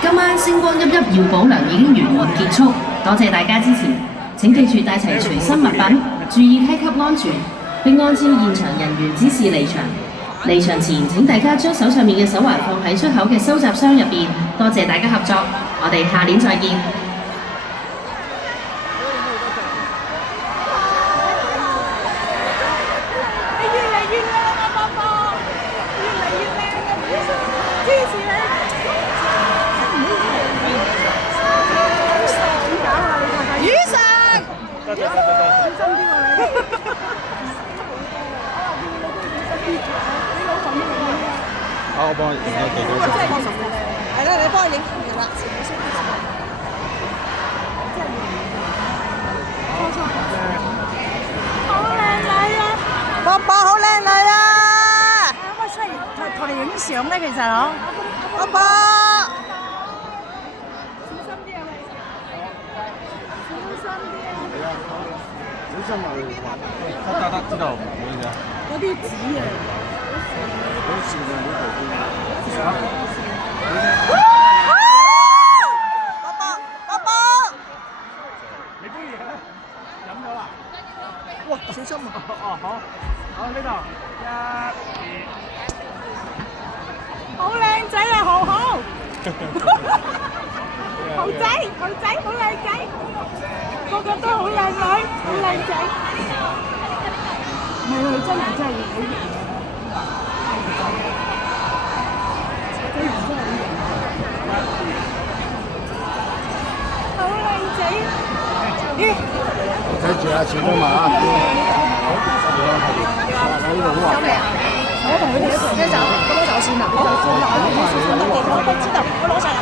今晚星光熠熠耀保良已經圓滿結束，多謝大家支持。請記住帶齊隨身物品，注意梯級安全，並按照現場人員指示離場。離場前請大家將手上面嘅手環放喺出口嘅收集箱入邊。多謝大家合作，我哋下年再見。我幫你影咗幾多張？係啦，你幫我影係啦。好靚女啊！寶寶好靚女啊！可唔可以出嚟同你影相咧？其實嗬，寶寶。小心啲啊！小心啲啊！小心啊！得，知道，冇嘢。嗰啲紙啊！好笑啊！呢度寶寶，你杯嘢咧？飲咗啦？哇！小心啊！好，呢度1、2。好靚仔啊，豪豪！豪仔，好靚仔，個個都好靚女，好靚仔。唔係佢真係要好型。好靚仔！咦？睇住啊，小心啊！呢度好滑。我同佢哋一齊走，咁我就算啦，我就算啦，我知道，我攞晒啦，